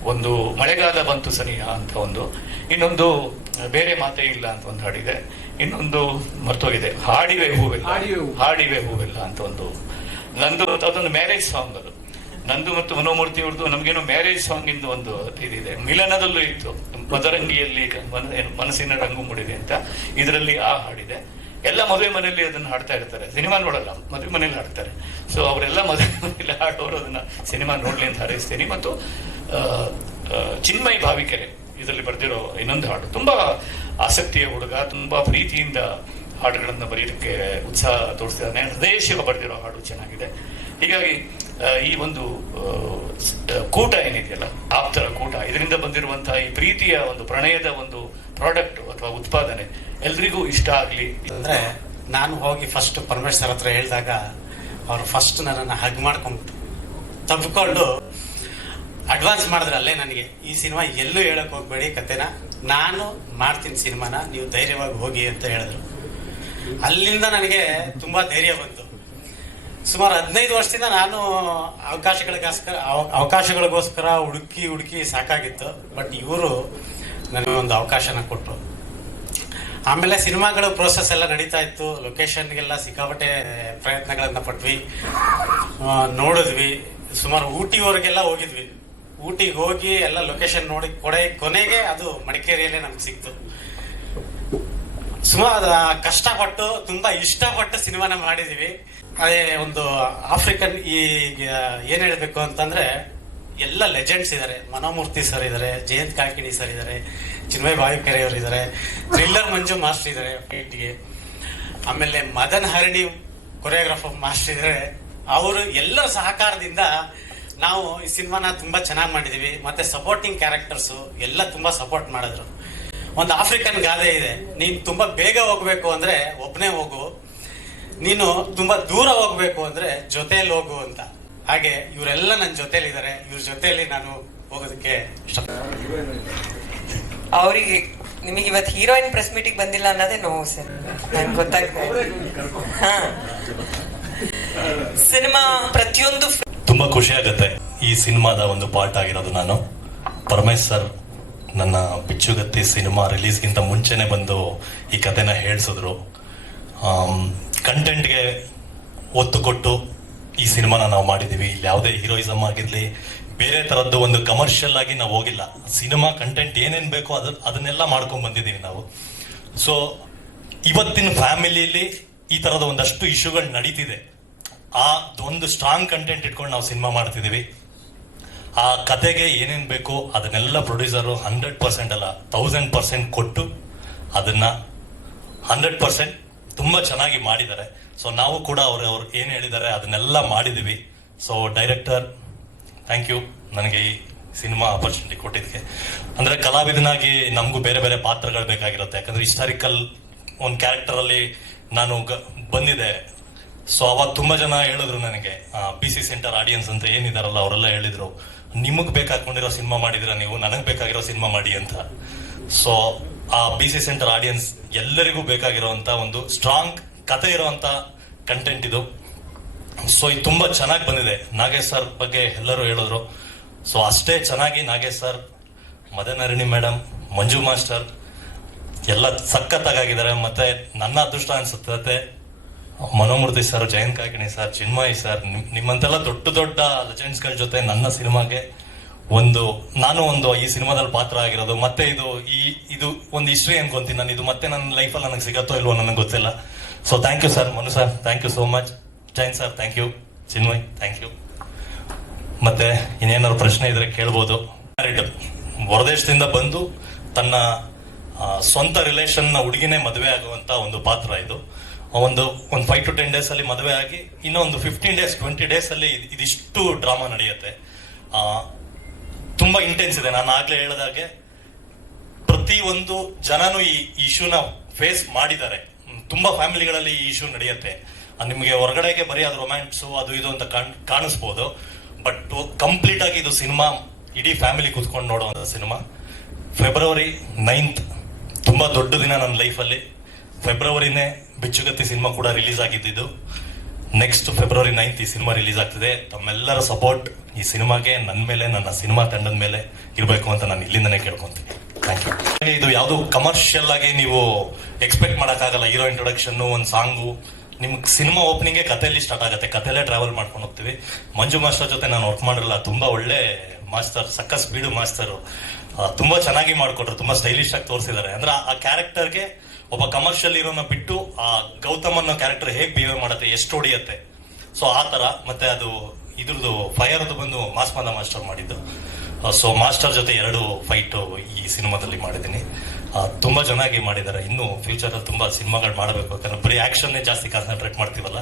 S4: ಒಂದು ಮಳೆಗಾಲ ಬಂತು ಸನಿಹ ಅಂತ ಒಂದು ಇನ್ನೊಂದು ಬೇರೆ ಮಾತೇ ಇಲ್ಲ ಅಂತ ಒಂದು ಹಾಡಿದೆ. ಇನ್ನೊಂದು ಮರ್ತೋಗಿದೆ. ಹಾಡಿವೆ ಹೂವೆಲ್ಲ. ಹಾಡಿವೆ ಹೂವೆಲ್ಲ ಅಂತ ಒಂದು. ನಂದು ಅದೊಂದು ಮ್ಯಾರೇಜ್ ಸಾಂಗ್ ಅದು. ನಂದು ಮತ್ತು ಮನೋಮೂರ್ತಿ ಅವ್ರದ್ದು ನಮಗೇನೋ ಮ್ಯಾರೇಜ್ ಸಾಂಗ್ ಇಂದು ಒಂದು ಇದಿದೆ. ಮಿಲನದಲ್ಲೂ ಇತ್ತು. ಮದರಂಗಿಯಲ್ಲಿ ಮನಸ್ಸಿನ ರಂಗು ಮೂಡಿದೆ ಅಂತ. ಇದರಲ್ಲಿ ಆ ಹಾಡಿದೆ. ಎಲ್ಲ ಮದುವೆ ಮನೆಯಲ್ಲಿ ಅದನ್ನ ಹಾಡ್ತಾ ಇರ್ತಾರೆ. ಸಿನಿಮಾ ನೋಡಲ್ಲ, ಮದುವೆ ಮನೆಯಲ್ಲಿ ಹಾಡ್ತಾರೆ. ಸೊ ಅವರೆಲ್ಲ ಮದುವೆ ಮನೆಯಲ್ಲಿ ಹಾಡೋರು ಅದನ್ನ ಸಿನಿಮಾ ನೋಡ್ಲಿ ಅಂತ ಹಾರೈಸ್ತೀನಿ. ಮತ್ತು ಚಿನ್ಮಯ್ ಭಾವಿಕೆರೆ ಇದರಲ್ಲಿ ಬರೆದಿರೋ ಇನ್ನೊಂದು ಹಾಡು. ತುಂಬಾ ಆಸಕ್ತಿಯ ಹುಡುಗ, ತುಂಬಾ ಪ್ರೀತಿಯಿಂದ ಹಾಡುಗಳನ್ನ ಬರೆಯೋದಕ್ಕೆ ಉತ್ಸಾಹ ತೋರಿಸ್ತಿದ್ದಾನೆ. ಹೃದಯಶಿವ ಬರೆದಿರೋ ಹಾಡು ಚೆನ್ನಾಗಿದೆ. ಹೀಗಾಗಿ ಈ ಒಂದು ಕೂಟ ಏನಿದೆಯಲ್ಲ, ಆಪ್ತರ ಕೂಟ, ಇದರಿಂದ ಬಂದಿರುವಂತಹ ಈ ಪ್ರೀತಿಯ ಒಂದು ಪ್ರಣಯದ ಒಂದು ಪ್ರಾಡಕ್ಟ್ ಅಥವಾ ಉತ್ಪಾದನೆ ಎಲ್ರಿಗೂ ಇಷ್ಟ ಆಗಲಿ.
S5: ಅಂದ್ರೆ ನಾನು ಹೋಗಿ ಫಸ್ಟ್ ಪರಮೇಶ್ವರ್ ಹತ್ರ ಹೇಳಿದಾಗ ಅವ್ರು ಫಸ್ಟ್ ನನ್ನನ್ನು ಹಗ್ ಮಾಡ್ಕೊಂಡು ತಬ್ಕೊಂಡು ಅಡ್ವಾನ್ಸ್ ಮಾಡಿದ್ರೆ ಅಲ್ಲೇ ನನಗೆ. ಈ ಸಿನಿಮಾ ಎಲ್ಲೂ ಹೇಳಕ್ ಹೋಗ್ಬೇಡಿ ಕತೆನ. ನಾನು ಮಾಡ್ತೀನಿ ಸಿನಿಮಾನ ನೀವು ಧೈರ್ಯವಾಗಿ ಹೋಗಿ ಅಂತ ಹೇಳಿದ್ರು. ಅಲ್ಲಿಂದ ನನಗೆ ತುಂಬಾ ಧೈರ್ಯ ಬಂತು. ಸುಮಾರು ಹದಿನೈದು ವರ್ಷದಿಂದ ನಾನು ಅವಕಾಶಗಳಿಗೋಸ್ಕರ ಅವ- ಅವಕಾಶಗಳಿಗೋಸ್ಕರ ಹುಡುಕಿ ಹುಡುಕಿ ಸಾಕಾಗಿತ್ತು. ಬಟ್ ಇವರು ನನಗೆ ಒಂದು ಅವಕಾಶನ ಕೊಟ್ಟರು ಆಮೇಲೆ ಸಿನಿಮಾಗಳ ಪ್ರೋಸೆಸ್ ಎಲ್ಲ ನಡೀತಾ ಇತ್ತು. ಲೊಕೇಶನ್ಗೆಲ್ಲ ಸಿಕ್ಕಾಪಟ್ಟೆ ಪ್ರಯತ್ನಗಳನ್ನ ಪಟ್ವಿ. ನೋಡಿದ್ವಿ. ಸುಮಾರು ಊಟಿವರೆಗೆಲ್ಲ ಹೋಗಿದ್ವಿ. ಊಟಿಗೆ ಹೋಗಿ ಎಲ್ಲ ಲೊಕೇಶನ್ ನೋಡಿ, ಕೊಡೆ, ಕೊನೆಗೆ ಅದು ಮಡಿಕೇರಿಯಲ್ಲೇ ನಮ್ಗೆ ಸಿಕ್ತು. ಸುಮಾರು ಕಷ್ಟಪಟ್ಟು, ತುಂಬಾ ಇಷ್ಟಪಟ್ಟು ಸಿನಿಮಾನ ಮಾಡಿದೀವಿ. ಅದೇ ಒಂದು ಆಫ್ರಿಕನ್ ಈ ಏನ್ ಹೇಳ್ಬೇಕು ಅಂತಂದ್ರೆ ಎಲ್ಲ ಲೆಜೆಂಡ್ಸ್ ಇದಾರೆ. ಮನೋಮೂರ್ತಿ ಸರ್ ಇದಾರೆ, ಜಯಂತ್ ಕಾಕಿಣಿ ಸರ್ ಇದಾರೆ, ಚಿನ್ಮಯ್ ಬಾವಿಕೆರೆ ಅವರು ಇದಾರೆ ಥ್ರಿಲ್ಲರ್ ಮಂಜು ಮಾಸ್ಟರ್ ಇದಾರೆ ಫೈಟ್ಗೆ ಆಮೇಲೆ ಮದನ್ ಹರಣಿ ಕೊರಿಯೋಗ್ರಾಫರ್ ಮಾಸ್ಟರ್ ಇದಾರೆ. ಅವರು ಎಲ್ಲರ ಸಹಕಾರದಿಂದ ನಾವು ಈ ಸಿನಿಮಾನ ತುಂಬಾ ಚೆನ್ನಾಗಿ ಮಾಡಿದೀವಿ. ಮತ್ತೆ ಸಪೋರ್ಟಿಂಗ್ ಕ್ಯಾರೆಕ್ಟರ್ಸ್ ಎಲ್ಲ ತುಂಬಾ ಸಪೋರ್ಟ್ ಮಾಡಿದ್ರು. ಒಂದು ಆಫ್ರಿಕನ್ ಗಾದೆ ಇದೆ. ನೀನು ತುಂಬಾ ಬೇಗ ಹೋಗ್ಬೇಕು ಅಂದ್ರೆ ಒಬ್ಬನೇ ಹೋಗು. ನೀನು ತುಂಬಾ ದೂರ ಹೋಗ್ಬೇಕು ಅಂದ್ರೆ ಜೊತೆಯಲ್ಲಿ ಹೋಗು ಅಂತ. ಹಾಗೆ ಇವರೆಲ್ಲ ನನ್ನ ಜೊತೆಲಿ ಇದಾರೆ ಇವ್ರ ಜೊತೆಯಲ್ಲಿ ನಾನು ಹೋಗೋದಕ್ಕೆ ಇಷ್ಟ
S3: ಅವರಿಗೆ ನಿಮಗೆ ಇವತ್ತು ಹೀರೋಯಿನ್ ಪ್ರೆಸ್ ಮೀಟಿಂಗ್ ಬಂದಿಲ್ಲ ಅನ್ನೋದೇ ನೋವು ಸರ್. ನನ್ಗೆ ಗೊತ್ತಾಗ್ತಾ ಇದೆ. ಹಾ. ಸಿನಿಮಾ ಪ್ರತಿಯೊಂದು
S6: ತುಂಬಾ ಖುಷಿ ಆಗುತ್ತೆ ಈ ಸಿನಿಮಾದ ಒಂದು ಪಾರ್ಟ್ ಆಗಿರೋದು ನಾನು. ಪರಮೇಶ್ ಸರ್ ನನ್ನ ಬಿಚ್ಚುಗತ್ತಿ ಸಿನಿಮಾ ರಿಲೀಸ್ಗಿಂತ ಮುಂಚೆನೆ ಬಂದು ಈ ಕಥೆನ ಹೇಳ್ಸಿದ್ರು. ಕಂಟೆಂಟ್ಗೆ ಒತ್ತು ಕೊಟ್ಟು ಈ ಸಿನಿಮಾನ ನಾವು ಮಾಡಿದೀವಿ ಇಲ್ಲಿ ಯಾವುದೇ ಹೀರೋಯಿಸಮ್ ಆಗಿರಲಿ, ಬೇರೆ ತರದ್ದು ಒಂದು ಕಮರ್ಷಿಯಲ್ ಆಗಿ ನಾವು ಹೋಗಿಲ್ಲ. ಸಿನಿಮಾ ಕಂಟೆಂಟ್ ಏನೇನು ಬೇಕೋ ಅದ, ಅದನ್ನೆಲ್ಲ ಮಾಡ್ಕೊಂಡ್ ಬಂದಿದ್ದೀವಿ ನಾವು. ಸೊ ಇವತ್ತಿನ ಫ್ಯಾಮಿಲಿಯಲ್ಲಿ ಈ ತರದ ಒಂದಷ್ಟು ಇಶ್ಯೂಗಳು ನಡೀತಿದೆ. ಆ ಒಂದು ಸ್ಟ್ರಾಂಗ್ ಕಂಟೆಂಟ್ ಇಟ್ಕೊಂಡು ನಾವು ಸಿನಿಮಾ ಮಾಡ್ತಿದೀವಿ ಆ ಕತೆಗೆ ಏನೇನು ಬೇಕು ಅದನ್ನೆಲ್ಲ ಪ್ರೊಡ್ಯೂಸರು ಹಂಡ್ರೆಡ್ ಪರ್ಸೆಂಟ್ ಅಲ್ಲ ತೌಸಂಡ್ ಪರ್ಸೆಂಟ್ ಕೊಟ್ಟು ಅದನ್ನ ಹಂಡ್ರೆಡ್ ಪರ್ಸೆಂಟ್ ತುಂಬಾ ಚೆನ್ನಾಗಿ ಮಾಡಿದ್ದಾರೆ. ಸೊ ನಾವು ಕೂಡ ಅವರು, ಅವ್ರು ಏನು ಹೇಳಿದ್ದಾರೆ ಅದನ್ನೆಲ್ಲ ಮಾಡಿದೀವಿ. ಸೊ ಡೈರೆಕ್ಟರ್ ಥ್ಯಾಂಕ್ ಯು ನನಗೆ ಈ ಸಿನಿಮಾ ಆಪರ್ಚುನಿಟಿ ಕೊಟ್ಟಿದ್ದಕ್ಕೆ. ಅಂದ್ರೆ ಕಲಾವಿದನಾಗಿ ನಮಗೂ ಬೇರೆ ಬೇರೆ ಪಾತ್ರಗಳು ಬೇಕಾಗಿರುತ್ತೆ. ಯಾಕಂದ್ರೆ ಹಿಸ್ಟಾರಿಕಲ್ ಒಂದು ಕ್ಯಾರೆಕ್ಟರ್ ಅಲ್ಲಿ ನಾನು ಬಂದಿದೆ ಸೊ ಅವಾಗ ತುಂಬಾ ಜನ ಹೇಳಿದ್ರು ನನಗೆ ಪಿ ಸಿ ಸೆಂಟರ್ ಆಡಿಯನ್ಸ್ ಅಂತ ಏನಿದಾರಲ್ಲ ಅವರೆಲ್ಲ ಹೇಳಿದ್ರು, ನಿಮಗ್ ಬೇಕಾಕೊಂಡಿರೋ ಸಿನಿಮಾ ಮಾಡಿದಿರ ನೀವು? ನನಗ್ ಬೇಕಾಗಿರೋ ಸಿನಿಮಾ ಮಾಡಿ ಅಂತ. ಸೊ ಆ ಬಿ ಸಿ ಸೆಂಟರ್ ಆಡಿಯನ್ಸ್ ಎಲ್ಲರಿಗೂ ಬೇಕಾಗಿರುವಂತ ಒಂದು ಸ್ಟ್ರಾಂಗ್ ಕತೆ ಇರುವಂತ ಕಂಟೆಂಟ್ ಇದು. ಸೊ ಇದು ತುಂಬಾ ಚೆನ್ನಾಗಿ ಬಂದಿದೆ. ನಾಗೇಶ್ ಸರ್ ಬಗ್ಗೆ ಎಲ್ಲರೂ ಹೇಳಿದ್ರು. ಸೊ ಅಷ್ಟೇ ಚೆನ್ನಾಗಿ Nagesh sir, Madan Harini madam Manju master ಎಲ್ಲ ಸಖತ್ತಾಗಿದ್ದಾರೆ ಮತ್ತೆ ನನ್ನ ಅದೃಷ್ಟ ಅನ್ಸುತ್ತೆ. Manomurthy sir, Jayant Kaikini sir, Chinmayi sir, ನಿಮ್- ನಿಮ್ಮಂತೆಲ್ಲ ದೊಡ್ಡ ದೊಡ್ಡ ಲೆಜೆಂಡ್ಸ್ಗಳ ಜೊತೆ ನನ್ನ ಸಿನಿಮಾಗೆ ಒಂದು, ನಾನು ಒಂದು ಈ ಸಿನಿಮಾದಲ್ಲಿ ಪಾತ್ರ ಆಗಿರೋದು. ಮತ್ತೆ ಇದು ಈ, ಇದು ಒಂದು ಹಿಸ್ಟ್ರಿ ಅನ್ಕೊಂತೀನಿ ನಾನು. ಇದು ಮತ್ತೆ ನನ್ನ ಲೈಫಲ್ಲಿ ನನಗೆ ಸಿಗತ್ತೋ ಇಲ್ವೋ ನನಗೆ ಗೊತ್ತಿಲ್ಲ. So thank you sir Manu sir thank you so much Jain sir thank you Chinmay thank you ಮತ್ತೆ ಇನ್ನೇನಾದ್ರು ಪ್ರಶ್ನೆ ಇದ್ರೆ ಕೇಳ್ಬೋದು. ಹೊರದೇಶದಿಂದ ಬಂದು ತನ್ನ ಸ್ವಂತ ರಿಲೇಷನ್ನ ಹುಡುಗಿನೇ ಮದುವೆ ಆಗುವಂತ ಒಂದು ಪಾತ್ರ ಇದು. ಒಂದು ಒಂದು ಫೈವ್ ಟು ಟೆನ್ ಡೇಸ್ ಅಲ್ಲಿ ಮದುವೆ ಆಗಿ ಇನ್ನೊಂದು ಫಿಫ್ಟೀನ್ ಡೇಸ್ ಟ್ವೆಂಟಿ ಡೇಸ್ ಅಲ್ಲಿ ಇದ್- ಇದಿಷ್ಟು ಡ್ರಾಮಾ ನಡೆಯುತ್ತೆ. ತುಂಬಾ ಇಂಟೆನ್ಸ್ ಇದೆ. ನಾನು ಆಗ್ಲೇ ಹೇಳಿದಾಗೆ ಪ್ರತಿ ಒಂದು ಜನನು ಈ ಇಶ್ಯೂನ ಫೇಸ್ ಮಾಡಿದ್ದಾರೆ. ತುಂಬಾ ಫ್ಯಾಮಿಲಿಗಳಲ್ಲಿ ಈ ಇಶ್ಯೂ ನಡೆಯುತ್ತೆ. ನಿಮಗೆ ಹೊರಗಡೆಗೆ ಬರೀ ಅದು ರೊಮ್ಯಾನ್ಸ್, ಅದು ಇದು ಅಂತ ಕಾಣ್- ಕಾಣಿಸ್ಬೋದು. ಬಟ್ ಕಂಪ್ಲೀಟ್ ಆಗಿ ಇದು ಸಿನಿಮಾ, ಇಡೀ ಫ್ಯಾಮಿಲಿ ಕೂತ್ಕೊಂಡು ನೋಡುವಂತ ಸಿನಿಮಾ. ಫೆಬ್ರವರಿ ನೈನ್ತ್, ತುಂಬಾ ದೊಡ್ಡ ದಿನ ನನ್ನ ಲೈಫಲ್ಲಿ. ಫೆಬ್ರವರಿನೇ ಬಿಚ್ಚುಗತ್ತಿ ಸಿನಿಮಾ ಕೂಡ ರಿಲೀಸ್ ಆಗಿದ್ದು ನೆಕ್ಸ್ಟ್ ಫೆಬ್ರವರಿ ನೈನ್ತ್ ಈ ಸಿನಿಮಾ ರಿಲೀಸ್ ಆಗ್ತಿದೆ. ತಮ್ಮೆಲ್ಲರ ಸಪೋರ್ಟ್ ಈ ಸಿನಿಮಾಗೆ ನನ್ನ ಮೇಲೆ, ನನ್ನ ಸಿನಿಮಾ ತಂಡದ ಮೇಲೆ ಇರಬೇಕು ಅಂತ ನಾನು ಇಲ್ಲಿಂದನೇ ಕೇಳ್ಕೊಂತೀನಿ. Thank you. ಇದು ಯಾವುದು ಕಮರ್ಷಿಯಲ್ ಆಗಿ ನೀವು ಎಕ್ಸ್ಪೆಕ್ಟ್ ಮಾಡೋಕ್ಕಾಗಲ್ಲ. ಹೀರೋ ಇಂಟ್ರೊಡಕ್ಷನ್ ಒಂದು ಸಾಂಗು ನಿಮ್ಗೆ ಸಿನಿಮಾ ಓಪನಿಂಗೇ ಕಥೆಯಲ್ಲಿ ಸ್ಟಾರ್ಟ್ ಆಗುತ್ತೆ. ಕಥೆಲ್ಲೇ ಟ್ರಾವೆಲ್ ಮಾಡ್ಕೊಂಡು ಹೋಗ್ತೀವಿ. ಮಂಜು ಮಾಸ್ಟರ್ ಜೊತೆ ನಾನು ವರ್ಕ್ ಮಾಡಿರಲ್ಲ. ತುಂಬಾ ಒಳ್ಳೆ ಮಾಸ್ಟರ್ ಸಕ್ಕಸ್ ಬೀಡು ಮಾಸ್ಟರ್. ತುಂಬಾ ಚೆನ್ನಾಗಿ ಮಾಡ್ಕೊಟ್ರು. ತುಂಬಾ ಸ್ಟೈಲಿಶ್ ಆಗಿ ತೋರಿಸಿದ್ದಾರೆ. ಅಂದ್ರೆ ಆ ಕ್ಯಾರೆಕ್ಟರ್ಗೆ ಒಬ್ಬ ಕಮರ್ಷಿಯಲ್ ಇರೋನ ಬಿಟ್ಟು ಆ ಗೌತಮ್ ಅನ್ನೋ ಕ್ಯಾರೆಕ್ಟರ್ ಹೇಗೆ ಬಿಹೇವ್ ಮಾಡುತ್ತೆ, ಎಷ್ಟು ಹೊಡಿಯತ್ತೆ. ಸೊ ಆ ತರ. ಮತ್ತೆ ಅದು ಇದ್ರದ್ದು ಫೈರ್ ಅದು ಬಂದು ಮಾಸ್ಮದ ಮಾಸ್ಟರ್ ಮಾಡಿದ್ದು. ಸೊ ಮಾಸ್ಟರ್ ಜೊತೆ ಎರಡು ಫೈಟ್ ಈ ಸಿನಿಮಾದಲ್ಲಿ ಮಾಡಿದ್ದೀನಿ. ತುಂಬಾ ಚೆನ್ನಾಗಿ ಮಾಡಿದ್ದಾರೆ. ಇನ್ನು ಫ್ಯೂಚರ್ ಅಲ್ಲಿ ತುಂಬಾ ಸಿನಿಮಾಗಳು ಮಾಡಬೇಕು. ಯಾಕಂದ್ರೆ ಬರೀ ಆಕ್ಷನ್ ಜಾಸ್ತಿ ಕಾನ್ಸಂಟ್ರೇಟ್ ಮಾಡ್ತೀವಲ್ಲ.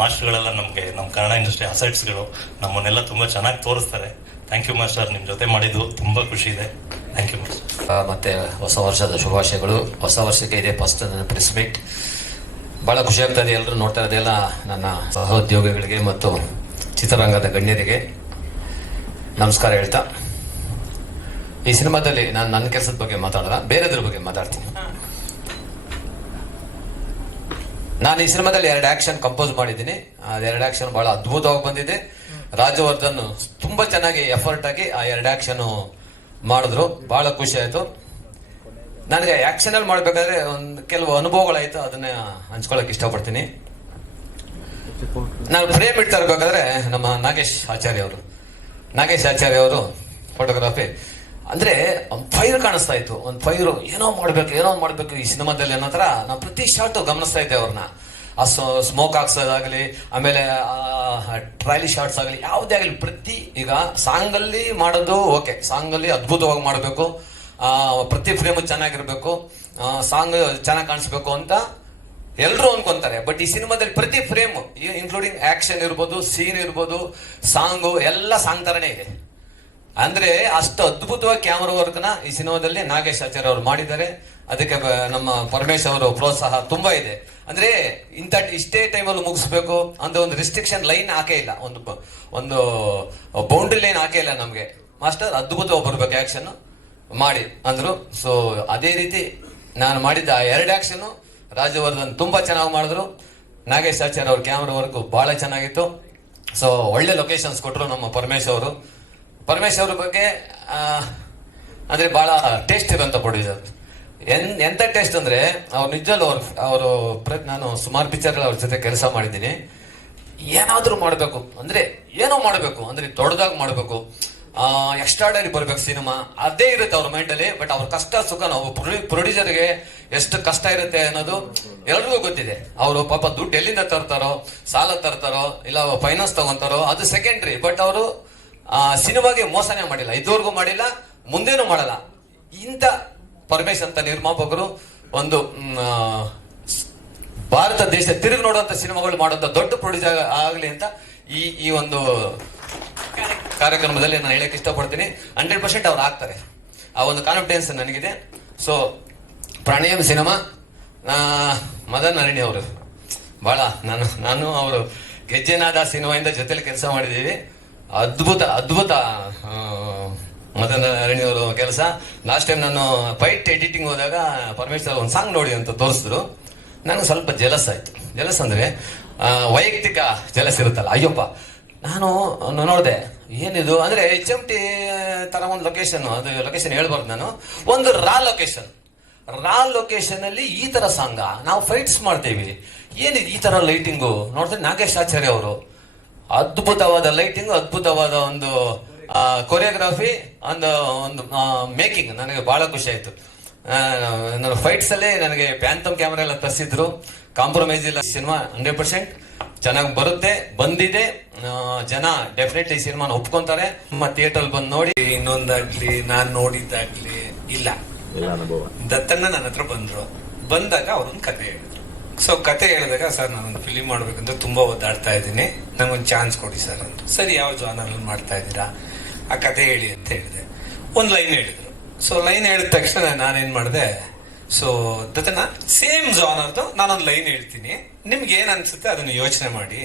S6: ಮಾಸ್ಟರ್ಗಳೆಲ್ಲ ನಮಗೆ ನಮ್ಮ ಕನ್ನಡ ಇಂಡಸ್ಟ್ರಿ ಅಸೆಟ್ಸ್ಗಳು ನಮ್ಮನ್ನೆಲ್ಲ ತುಂಬಾ ಚೆನ್ನಾಗಿ ತೋರಿಸ್ತಾರೆ. ಥ್ಯಾಂಕ್ ಯು ಮಾಸ್ಟರ್ ನಿಮ್ಮ ಜೊತೆ ಮಾಡಿದ್ದು ತುಂಬಾ ಖುಷಿ ಇದೆ. ಥ್ಯಾಂಕ್ ಯು ಮಾಸ್ಟರ್
S7: ಮತ್ತೆ ಹೊಸ ವರ್ಷದ ಶುಭಾಶಯಗಳು. ಹೊಸ ವರ್ಷಕ್ಕೆ ಇದೆ ಫಸ್ಟ್ ನನ್ನ ಪ್ರೆಸ್ ಮೀಟ್ ಬಹಳ ಖುಷಿ ಆಗ್ತಾ ಇದೆ. ಎಲ್ಲರೂ ನೋಡ್ತಾ ಇರೋದೆಲ್ಲ ನನ್ನ ಸಹೋದ್ಯೋಗಿಗಳಿಗೆ ಮತ್ತು ಚಿತ್ರರಂಗದ ಗಣ್ಯರಿಗೆ ನಮಸ್ಕಾರ ಹೇಳ್ತಾ. ಈ ಸಿನಿಮಾದಲ್ಲಿ ನಾನು ನನ್ನ ಕೆಲಸದ ಬಗ್ಗೆ ಮಾತಾಡಲ್ಲ ಬೇರೆದ್ರ ಬಗ್ಗೆ ಮಾತಾಡ್ತೀನಿ. ನಾನು ಈ ಸಿನಿಮಾದಲ್ಲಿ ಎರಡು ಆಕ್ಷನ್ ಕಂಪೋಸ್ ಮಾಡಿದ್ದೀನಿ. ಎರಡು ಆಕ್ಷನ್ ಬಹಳ ಅದ್ಭುತವಾಗಿ ಬಂದಿದೆ. ರಾಜವರ್ಧನ್ ತುಂಬಾ ಚೆನ್ನಾಗಿ ಎಫರ್ಟ್ ಆಗಿ ಆ ಎರಡು ಆಕ್ಷನ್ ಮಾಡಿದ್ರು. ಬಹಳ ಖುಷಿ ಆಯ್ತು. ನನಗೆ ಆಕ್ಷನ್ ಅಲ್ಲಿ ಮಾಡ್ಬೇಕಾದ್ರೆ ಒಂದು ಕೆಲವು ಅನುಭವಗಳಾಯ್ತು ಅದನ್ನ ಹಂಚ್ಕೊಳಕ್ ಇಷ್ಟಪಡ್ತೀನಿ. ನಾನು ಫ್ರೇಮ್ ಇಡ್ತಾ ಇರ್ಬೇಕಾದ್ರೆ ನಮ್ಮ ನಾಗೇಶ್ ಆಚಾರ್ಯ ಅವರು. ನಾಗೇಶ್ ಆಚಾರ್ಯ ಅವರು ಫೋಟೋಗ್ರಫಿ ಅಂದ್ರೆ ಫೈರ್ ಕಾಣಿಸ್ತಾ ಇತ್ತು. ಒಂದು ಫೈರ್ ಏನೋ ಮಾಡ್ಬೇಕು ಏನೋ ಮಾಡ್ಬೇಕು ಈ ಸಿನಿಮಾದಲ್ಲಿ ಅನ್ನೋ ತರ ನಾವು ಪ್ರತಿ ಶಾಟ್ ಗಮನಿಸ್ತಾ ಇದ್ದೆ ಅವ್ರನ್ನ ಆ ಸ್ಮೋಕ್ ಹಾಕ್ಸೋದಾಗ್ಲಿ, ಆಮೇಲೆ ಟ್ರೈಲಿ ಶಾರ್ಟ್ಸ್ ಆಗಲಿ, ಯಾವುದೇ ಆಗಲಿ, ಪ್ರತಿ ಈಗ ಸಾಂಗ್ ಅಲ್ಲಿ ಮಾಡೋದು ಓಕೆ ಸಾಂಗ್ ಅಲ್ಲಿ ಅದ್ಭುತವಾಗಿ ಮಾಡಬೇಕು. ಪ್ರತಿ ಫ್ರೇಮ್ ಚೆನ್ನಾಗಿರ್ಬೇಕು. ಸಾಂಗ್ ಚೆನ್ನಾಗಿ ಕಾಣಿಸ್ಬೇಕು ಅಂತ ಎಲ್ಲರೂ ಅನ್ಕೊಂತಾರೆ. ಬಟ್ ಈ ಸಿನಿಮಾದಲ್ಲಿ ಪ್ರತಿ ಫ್ರೇಮ್ ಇನ್ಕ್ಲೂಡಿಂಗ್ ಆಕ್ಷನ್ ಇರ್ಬೋದು ಸೀನ್ ಇರ್ಬೋದು ಸಾಂಗು ಎಲ್ಲ ಸಾಂಗ್ ಥರನೇ ಇದೆ. ಅಂದ್ರೆ ಅಷ್ಟು ಅದ್ಭುತವಾಗಿ ಕ್ಯಾಮರಾ ವರ್ಕ್ನ ಈ ಸಿನಿಮಾದಲ್ಲಿ ನಾಗೇಶ್ ಆಚಾರ್ಯ ಅವರು ಮಾಡಿದ್ದಾರೆ. ಅದಕ್ಕೆ ನಮ್ಮ ಪರಮೇಶ್ ಅವರು ಪ್ರೋತ್ಸಾಹ ತುಂಬಾ ಇದೆ. ಅಂದ್ರೆ ಇಂಥ ಇಷ್ಟೇ ಟೈಮಲ್ಲಿ ಮುಗಿಸ್ಬೇಕು ಅಂತ ಒಂದು ರಿಸ್ಟ್ರಿಕ್ಷನ್ ಲೈನ್ ಹಾಕೇ ಇಲ್ಲ. ಒಂದು ಒಂದು ಬೌಂಡ್ರಿ ಲೈನ್ ಹಾಕೇ ಇಲ್ಲ ನಮ್ಗೆ. ಮಾಸ್ಟರ್ ಅದ್ಭುತವಾಗಿ ಬರ್ಬೇಕು ಆಕ್ಷನ್ ಮಾಡಿ ಅಂದ್ರು. ಸೊ ಅದೇ ರೀತಿ ನಾನು ಮಾಡಿದ್ದ ಆ ಎರಡು ಆಕ್ಷನ್ ರಾಜವರ್ಧನ್ ತುಂಬಾ ಚೆನ್ನಾಗಿ ಮಾಡಿದ್ರು. ನಾಗೇಶ್ ಆಚಾರ್ಯ ಅವ್ರ ಕ್ಯಾಮ್ರಾ ವರ್ಕ್ ಬಹಳ ಚೆನ್ನಾಗಿತ್ತು. ಸೊ ಒಳ್ಳೆ ಲೊಕೇಶನ್ಸ್ ಕೊಟ್ಟರು ನಮ್ಮ ಪರಮೇಶ್ ಅವರು. ಪರಮೇಶ್ ಅವ್ರ ಬಗ್ಗೆ ಅಂದರೆ ಬಹಳ ಟೇಸ್ಟ್ ಇರುವಂತ ಪ್ರೊಡ್ಯೂಸರ್ ಎನ್, ಎಂತ ಟೇಸ್ಟ್ ಅಂದ್ರೆ, ಅವ್ರು ನಿಜಲ್ಲೂ ಅವ್ರು, ಅವರು ನಾನು ಸುಮಾರು ಪಿಕ್ಚರ್ ಅವ್ರ ಜೊತೆ ಕೆಲಸ ಮಾಡಿದ್ದೀನಿ. ಏನಾದರೂ ಮಾಡಬೇಕು, ಅಂದ್ರೆ ಏನೋ ಮಾಡಬೇಕು, ಅಂದ್ರೆ ದೊಡ್ಡದಾಗಿ ಮಾಡಬೇಕು. ಎಕ್ಸ್ಟ್ರಾಡರಿ ಬರಬೇಕು ಸಿನಿಮಾ ಅದೇ ಇರುತ್ತೆ ಅವ್ರ ಮೈಂಡ್ ಅಲ್ಲಿ ಬಟ್ ಅವ್ರ ಕಷ್ಟ, ಸುಖ ನಾವು ಪ್ರೊಡ್ಯೂಸರ್ಗೆ ಎಷ್ಟು ಕಷ್ಟ ಇರುತ್ತೆ ಅನ್ನೋದು ಎಲ್ರಿಗೂ ಗೊತ್ತಿದೆ. ಅವರು ಪಾಪ ದುಡ್ಡು ಎಲ್ಲಿಂದ ತರ್ತಾರೋ, ಸಾಲ ತರ್ತಾರೋ, ಇಲ್ಲ ಫೈನಾನ್ಸ್ ತಗೊಂತಾರೋ, ಅದು ಸೆಕೆಂಡ್ರಿ ಬಟ್ ಅವರು ಸಿನಿಮಾಗೆ ಮೋಸನೇ ಮಾಡಿಲ್ಲ. ಇದುವರೆಗೂ ಮಾಡಿಲ್ಲ, ಮುಂದೇನು ಮಾಡಲ್ಲ. ಇಂಥ ಪರಮೇಶ್ ಅಂತ ನಿರ್ಮಾಪಕರು ಒಂದು ಭಾರತ ದೇಶ ತಿರುಗಿ ನೋಡುವಂತ ಸಿನಿಮಾಗಳು ಮಾಡುವಂತ ದೊಡ್ಡ ಪ್ರೊಡ್ಯೂಸರ್ ಆಗಲಿ ಅಂತ ಈ ಈ ಒಂದು ಕಾರ್ಯಕ್ರಮದಲ್ಲಿ ನಾನು ಹೇಳಕ್ ಇಷ್ಟಪಡ್ತೀನಿ. ಹಂಡ್ರೆಡ್ ಪರ್ಸೆಂಟ್ ಅವ್ರು ಆಗ್ತಾರೆ. ಆ ಒಂದು ಕಾನ್ಫಿಡೆನ್ಸ್ ನನಗಿದೆ. ಸೊ ಪ್ರಣಯಂ ಸಿನಿಮಾ ಮದನ್ ಅರಣಿ ಅವರು ಬಹಳ ನಾನು ನಾನು ಅವರು ಗೆಜ್ಜೆನಾದ ಸಿನಿಮಾಯಿಂದ ಜೊತೆಲಿ ಕೆಲಸ ಮಾಡಿದ್ದೀವಿ. ಅದ್ಭುತ ಅದ್ಭುತ. ಮದನ ರಣಿ ಅರಣಿ ಅವರು ಕೆಲಸ. ಲಾಸ್ಟ್ ಟೈಮ್ ನಾನು ಫೈಟ್ ಎಡಿಟಿಂಗ್ ಹೋದಾಗ ಪರಮೇಶ್ವರ್ ಒಂದು ಸಾಂಗ್ ನೋಡಿ ಅಂತ ತೋರಿಸಿದ್ರು. ನನಗೆ ಸ್ವಲ್ಪ ಜಲಸ್ ಆಯ್ತು. ಜಲಸ್ ಅಂದ್ರೆ ವೈಯಕ್ತಿಕ ಜಲಸ್ ಇರುತ್ತಲ್ಲ. ಅಯ್ಯಪ್ಪ, ನಾನು ನೋಡಿದೆ, ಏನಿದು? ಅಂದ್ರೆ ಎಚ್ ಎಂ ಟಿ ತರ ಒಂದು ಲೊಕೇಶನ್ ಅದು ಲೊಕೇಶನ್ ಹೇಳ್ಬಾರ್ದು ನಾನು. ಒಂದು ರಾ ಲೊಕೇಶನ್ ರಾ ಲೊಕೇಶನ್ ಅಲ್ಲಿ ಈ ತರ ಸಾಂಗ ನಾವು ಫೈಟ್ಸ್ ಮಾಡ್ತೇವೆ. ಏನಿದು ಈ ತರ ಲೈಟಿಂಗು ನೋಡಿದ್ರೆ ನಾಗೇಶ್ ಆಚಾರ್ಯ ಅವರು. ಅದ್ಭುತವಾದ ಲೈಟಿಂಗ್ ಅದ್ಭುತವಾದ ಒಂದು ಕೊರಿಯೋಗ್ರಫಿ ಒಂದು ಒಂದು ಮೇಕಿಂಗ್ ನನಗೆ ಬಹಳ ಖುಷಿ ಆಯ್ತು. ನನ್ನ ಫೈಟ್ಸ್ ಅಲ್ಲಿ ನನಗೆ ಪ್ಯಾಂತಮ್ ಕ್ಯಾಮ್ರಾ ಎಲ್ಲ ತರಿಸಿದ್ರು. ಕಾಂಪ್ರಮೈಸ್ ಇಲ್ಲ ಸಿನಿಮಾ ಹಂಡ್ರೆಡ್ ಪರ್ಸೆಂಟ್ ಚೆನ್ನಾಗಿ ಬರುತ್ತೆ ಬಂದಿದೆ. ಜನ ಡೆಫಿನೆಟ್ಲಿ ಈ ಸಿನಿಮಾನ ಒಪ್ಕೊಂತಾರೆ. ನಮ್ಮ ಥಿಯೇಟರ್ ಬಂದು ನೋಡಿ
S8: ಇನ್ನೊಂದಾಗ್ಲಿ ನಾನು ನೋಡಿದ್ದಾಗ್ಲಿ ಇಲ್ಲ. ದತ್ತಣ್ಣ ನನ್ನ ಹತ್ರ ಬಂದ್ರು. ಬಂದಾಗ ಅವ್ರೊಂದು ಕತೆ ಹೇಳಿದ್ರು. ಸೊ ಕತೆ ಹೇಳಿದಾಗ ಸರ್, ನಾನೊಂದು ಫಿಲಿಮ್ ಮಾಡ್ಬೇಕಂತ ತುಂಬಾ ಒದ್ದಾಡ್ತಾ ಇದ್ದೀನಿ. ನಂಗೊಂದು ಚಾನ್ಸ್ ಕೊಡಿ ಸರ್ ಅಂತ. ಸರಿ, ಯಾವ ಜಾನರ್ ಮಾಡ್ತಾ ಇದ್ದೀರಾ? ಆ ಕತೆ ಹೇಳಿ ಅಂತ ಹೇಳಿದೆ. ಒಂದು ಲೈನ್ ಹೇಳಿದ್ರು. ಸೊ ಲೈನ್ ಹೇಳಿದ ತಕ್ಷಣ ನಾನೇನ್ ಮಾಡಿದೆ ಸೊ ದತ್ತನ ಸೇಮ್ ಜಾನರ್ದು ನಾನೊಂದು ಲೈನ್ ಹೇಳ್ತೀನಿ. ನಿಮ್ಗೆ ಏನ್ ಅನ್ಸುತ್ತೆ ಅದನ್ನ ಯೋಚನೆ ಮಾಡಿ,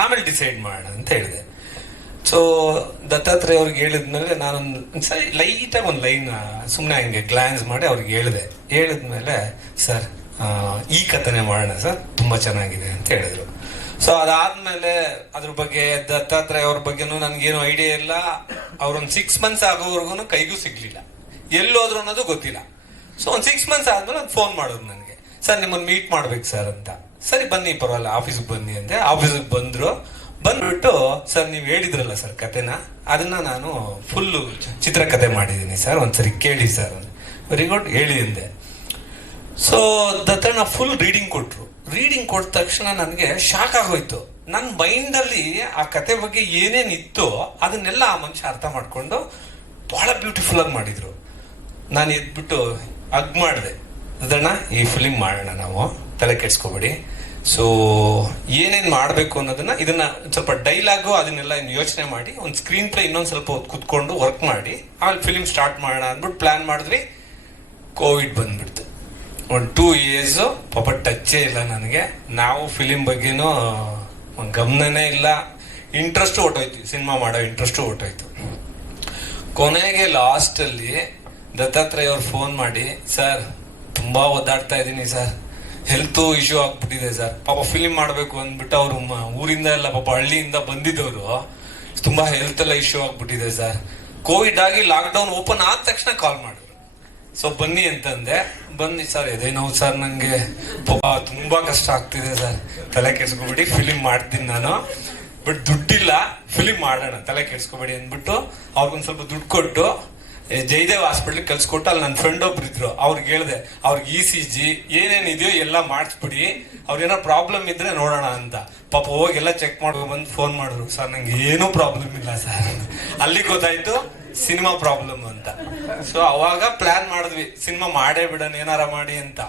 S8: ಆಮೇಲೆ ಡಿಸೈಡ್ ಮಾಡೋಣ ಅಂತ ಹೇಳಿದೆ. ಸೊ ದತ್ತಾತ್ರೇಯ ಅವ್ರಿಗೆ ಹೇಳಿದ್ಮೇಲೆ ನಾನೊಂದು ಸರಿ ಲೈಟಾಗಿ ಒಂದು ಲೈನ್ ಸುಮ್ಮನೆ ಹಂಗೆ ಗ್ಲಾನ್ಸ್ ಮಾಡಿ ಅವ್ರಿಗೆ ಹೇಳಿದೆ. ಹೇಳಿದ್ಮೇಲೆ, ಸರ್ ಈ ಕಥನೆ ಮಾಡೋಣ ಸರ್ ತುಂಬಾ ಚೆನ್ನಾಗಿದೆ ಅಂತ ಹೇಳಿದ್ರು. ಸೊ ಅದಾದ್ಮೇಲೆ ಅದ್ರ ಬಗ್ಗೆ ದತ್ತಾತ್ರೇಯ ಅವ್ರ ಬಗ್ಗೆನೂ ನನ್ಗೇನು ಐಡಿಯಾ ಇಲ್ಲ. ಅವ್ರೊಂದು ಸಿಕ್ಸ್ ಮಂತ್ಸ್ ಆಗೋವರೆಗೂ ಕೈಗೂ ಸಿಗ್ಲಿಲ್ಲ. ಎಲ್ಲೋದ್ರು ಅನ್ನೋದು ಗೊತ್ತಿಲ್ಲ. ಸೊ ಒಂದು ಸಿಕ್ಸ್ ಮಂತ್ಸ್ ಆದ್ಮೇಲೆ ಒಂದು ಫೋನ್ ಮಾಡೋದು ನನಗೆ. ಸರ್ ನಿಮ್ಮನ್ನ ಮೀಟ್ ಮಾಡ್ಬೇಕು ಸರ್ ಅಂತ. ಸರಿ, ಬನ್ನಿ, ಪರವಾಗಿಲ್ಲ ಆಫೀಸ್ಗೆ ಬನ್ನಿ ಅಂದೆ. ಆಫೀಸಿಗೆ ಬಂದ್ರು. ಬಂದ್ಬಿಟ್ಟು, ಸರ್, ನೀವು ಹೇಳಿದ್ರಲ್ಲ ಸರ್ ಕತೆನ ಅದನ್ನ ನಾನು ಫುಲ್ಲು ಚಿತ್ರಕಥೆ ಮಾಡಿದ್ದೀನಿ ಸರ್. ಒಂದ್ಸರಿ ಕೇಳಿ ಸರ್. ವೆರಿ ಗುಡ್ ಹೇಳಿ ಅಂದೆ. ಸೊ ದತ್ತಣ್ಣ ಫುಲ್ ರೀಡಿಂಗ್ ಕೊಟ್ರು. ರೀಡಿಂಗ್ ಕೊಟ್ಟ ತಕ್ಷಣ ನನಗೆ ಶಾಕ್ ಆಗೋಯ್ತು. ನನ್ನ ಮೈಂಡ್ ಅಲ್ಲಿ ಆ ಕತೆ ಬಗ್ಗೆ ಏನೇನು ಇತ್ತು ಅದನ್ನೆಲ್ಲ ಆ ಮನುಷ್ಯ ಅರ್ಥ ಮಾಡಿಕೊಂಡು ಬಹಳ ಬ್ಯೂಟಿಫುಲ್ ಆಗಿ ಮಾಡಿದ್ರು. ನಾನು ಎದ್ಬಿಟ್ಟು ಅಗ್ ಮಾಡಿದೆ. ಅದನ್ನ ಈ ಫಿಲಿಮ್ ಮಾಡೋಣ ನಾವು. ತಲೆ ಕೆಡ್ಸ್ಕೊಬೇಡಿ. ಸೊ ಏನೇನು ಮಾಡಬೇಕು ಅನ್ನೋದನ್ನ ಇದನ್ನ ಸ್ವಲ್ಪ ಡೈಲಾಗು ಅದನ್ನೆಲ್ಲ ಯೋಚನೆ ಮಾಡಿ, ಒಂದು ಸ್ಕ್ರೀನ್ ಪ್ಲೇ ಇನ್ನೊಂದು ಸ್ವಲ್ಪ ಹೊತ್ತು ಕುತ್ಕೊಂಡು ವರ್ಕ್ ಮಾಡಿ, ಆಮೇಲೆ ಫಿಲಿಮ್ ಸ್ಟಾರ್ಟ್ ಮಾಡೋಣ ಅಂದ್ಬಿಟ್ಟು ಪ್ಲಾನ್ ಮಾಡಿದ್ವಿ ಕೋವಿಡ್ ಬಂದ್ಬಿಡ್ತು. ಒಂದು ಟೂ ಇಯರ್ಸ್ ಪಾಪ ಟಚ್ಚೇ ಇಲ್ಲ ನನಗೆ. ನಾವು ಫಿಲಿಮ್ ಬಗ್ಗೆನೂ ಗಮನನೇ ಇಲ್ಲ. ಇಂಟ್ರೆಸ್ಟ್ ಹೊಟ್ಟೋಯ್ತು ಸಿನಿಮಾ ಮಾಡೋ ಇಂಟ್ರೆಸ್ಟ್ ಹೊಟ್ಟೋಯ್ತು ಕೊನೆಗೆ ಲಾಸ್ಟ್ ಅಲ್ಲಿ ದತ್ತಾತ್ರೇಯ ಅವ್ರು ಫೋನ್ ಮಾಡಿ ಸರ್ ತುಂಬಾ ಒದ್ದಾಡ್ತಾ ಇದ್ದೀನಿ ಸರ್ ಹೆಲ್ತ್ ಇಶ್ಯೂ ಆಗ್ಬಿಟ್ಟಿದೆ ಸರ್ ಪಾಪ ಫಿಲಿಮ್ ಮಾಡಬೇಕು ಅಂದ್ಬಿಟ್ಟು ಅವರು ಊರಿಂದ ಎಲ್ಲ ಪಾಪ ಹಳ್ಳಿಯಿಂದ ಬಂದಿದ್ದವರು, ತುಂಬಾ ಹೆಲ್ತ್ ಎಲ್ಲ ಇಶ್ಯೂ ಆಗ್ಬಿಟ್ಟಿದೆ ಸರ್ ಕೋವಿಡ್ ಆಗಿ ಲಾಕ್ ಡೌನ್ ಓಪನ್ ಆದ ತಕ್ಷಣ ಕಾಲ್ ಮಾಡಿದ್ರು ಸೊ ಬನ್ನಿ ಅಂತಂದೆ. ಬನ್ನಿ ಸರ್, ಎದೆ ನೋವು ಸರ್, ನಂಗೆ ಪಾಪ ತುಂಬಾ ಕಷ್ಟ ಆಗ್ತಿದೆ ಸರ್. ತಲೆ ಕೆಡ್ಸ್ಕೊಬೇಡಿ ಫಿಲಿಮ್ ಮಾಡ್ತೀನಿ ನಾನು. ಬಟ್ ದುಡ್ಡಿಲ್ಲ ಫಿಲಿಮ್ ಮಾಡೋಣ, ತಲೆ ಕೆಡ್ಸ್ಕೊಬೇಡಿ ಅಂದ್ಬಿಟ್ಟು ಅವ್ರಿಗೊಂದು ಸ್ವಲ್ಪ ದುಡ್ಡು ಕೊಟ್ಟು ಜಯದೇವ್ ಹಾಸ್ಪಿಟ್ಲ್ ಕಲ್ಸ್ಕೊಟ್ಟು ಅಲ್ಲಿ ನನ್ನ ಫ್ರೆಂಡ್ ಒಬ್ರು ಇದ್ರು. ಅವ್ರಿಗೆ ಹೇಳಿದೆ, ಅವ್ರಿಗೆ ಇ ಸಿ ಜಿ ಏನೇನಿದೆಯೋ ಎಲ್ಲ ಮಾಡಿಸ್ಬಿಡಿ. ಅವ್ರೇನೋ ಪ್ರಾಬ್ಲಮ್ ಇದ್ರೆ ನೋಡೋಣ ಅಂತ. ಪಾಪ ಹೋಗಿ ಎಲ್ಲ ಚೆಕ್ ಮಾಡ್ಕೊ ಬಂದು ಫೋನ್ ಮಾಡಿದ್ರು. ಸರ್, ನಂಗೆ ಏನೂ ಪ್ರಾಬ್ಲಮ್ ಇಲ್ಲ ಸರ್. ಅಲ್ಲಿ ಗೊತ್ತಾಯ್ತು ಸಿನಿಮಾ ಪ್ರಾಬ್ಲಮ್ ಅಂತ. ಸೊ ಅವಾಗ ಪ್ಲಾನ್ ಮಾಡಿದ್ವಿ, ಸಿನಿಮಾ ಮಾಡೇ ಬಿಡೋಣ, ಏನಾರ ಮಾಡಿ ಅಂತ.